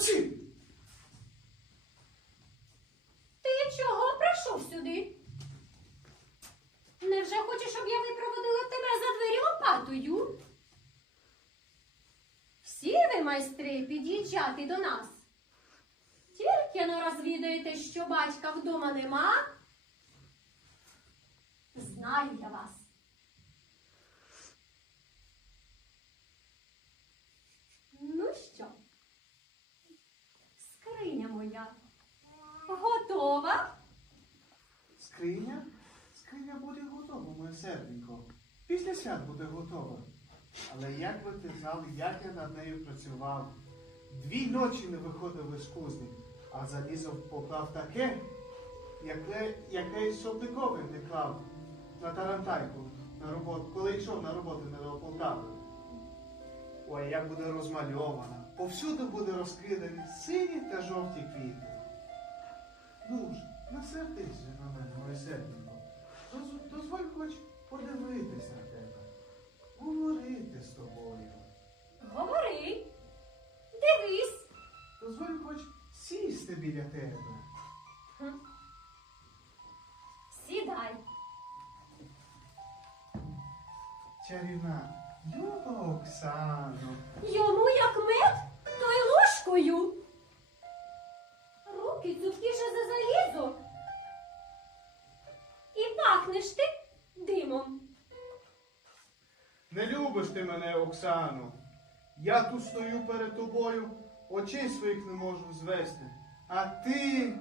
всі. Ти чого прийшов сюди? Невже хочеш, щоб я випроводила тебе за двері лопатою? Всі ви, майстри, під'їжджати до нас. Тільки но розвідаєте, що батька вдома нема. Знаю я вас. Ну що, скриня готова? Скриня? Скриня буде готова, моє серденько. Після свят буде готова. Але як ви казали, як я над нею працював? Дві ночі не виходив із кузні, а залізо поклав таке, яке, яке й не клав на тарантайку на роботу, коли йшов на роботу на до Полтави. Ой, як буде розмальована. Повсюди буде розкидані сині та жовті квіти. Ну ж, не сердись же на мене, моє серденько. Дозволь хоч подивитись на тебе, говорити з тобою. Говори, дивись. Дозволь хоч сісти біля тебе. Хм. Сідай. Чарівна, люба пахнеш ти димом. Не любиш ти мене, Оксано. Я тут стою перед тобою, очей своїх не можу звести. А ти